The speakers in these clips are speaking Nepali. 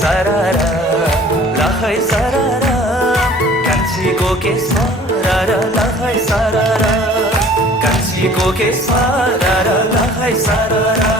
sarara, lahai sarara, kaन्छीको के sarara, lahai sarara, कान्छीको के sarara, lahai sarara.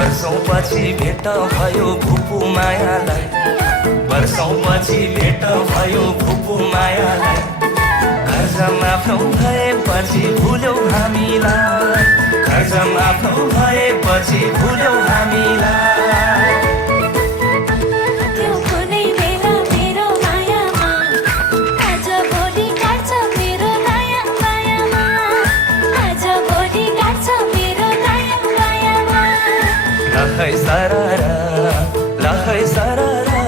वर्षौंपछि भेट भयो भुपु मायालाई, वर्षौंपछि भेट भयो भुपु मायालाई, घर जमाफ्नो भएपछि भुल्यौ हामीलाई, घर जमाफ्नो भएपछि भुल्यौ हामीलाई. lahai sarara, lahai sarara,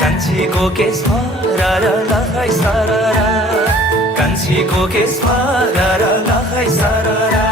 कान्छीको के sarara, lahai sarara, कान्छीको के sarara, lahai sarara.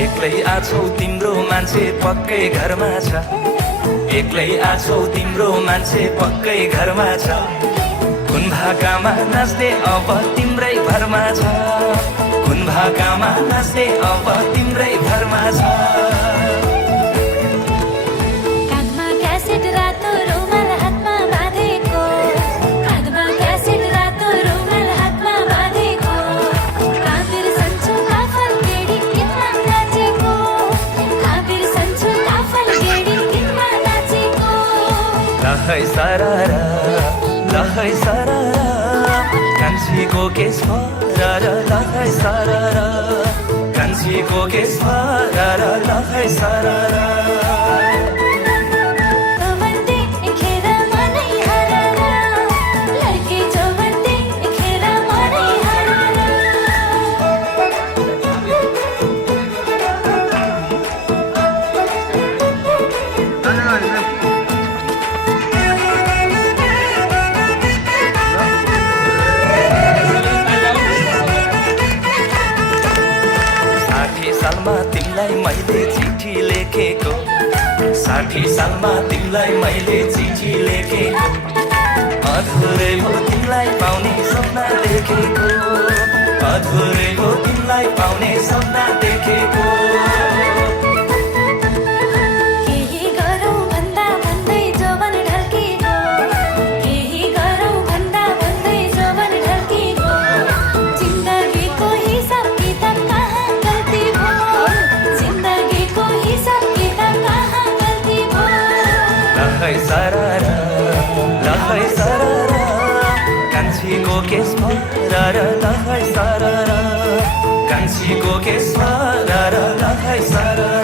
एक्लै आछौ तिम्रो मान्छे पक्कै घरमा छ, एक्लै आछौ तिम्रो मान्छे पक्कै घरमा छ, कुन भाकामा नाच्ने अब तिम्रै भरमा छ, कुन भाकामा नाच्ने अब तिम्रै भरमा छ. lahai sarara, lahai sarara, कान्छीको के sarara, lahai sarara, कान्छीको के sarara, lahai sarara. सालमा तिमीलाई मैले चिठी लेखेको, 60 सालमा तिमीलाई मैले चिठी लेखेको, अधुरै हो तिमीलाई पाउने सपना देखेको, अधुरै हो तिमीलाई पाउने सपना देखेको. lahai sarara, lahai sarara, कान्छीको के sarara, lahai sarara, कान्छीको के sarara, lahai sarara.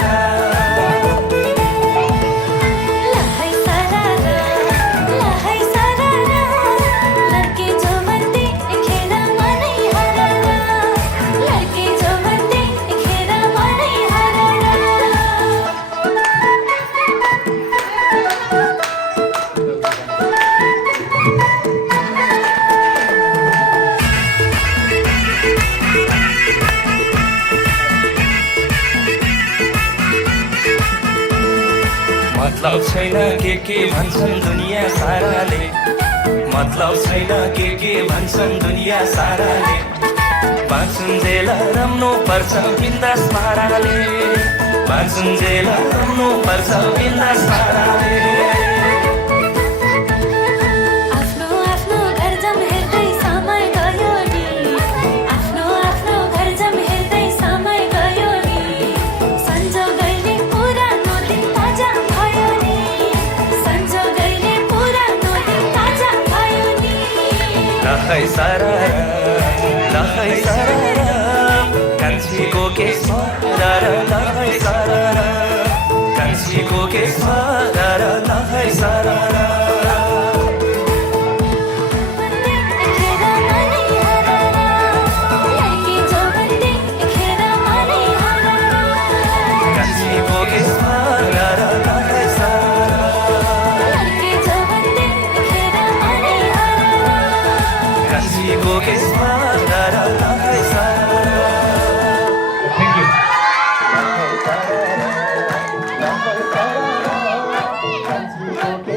मतलब छैन के भन्छन् दुनिया साराले, मतलब छैन के भन्छन् दुनिया साराले, बाँचुन्जेल रम्नु पर्छ बिन्दास पाराले, बाँचुन्जेल रम्नु पर्छ बिन्दास पाराले. आफ्नो घर जम हेर्दै समय गयो नि, आफ्नो घर जम हेर्दै समय लहै सारारा लहै सारारा कान्छीको केसमा र लहै सारारा कान्छीको केसमा र लहै सारारा Thank you.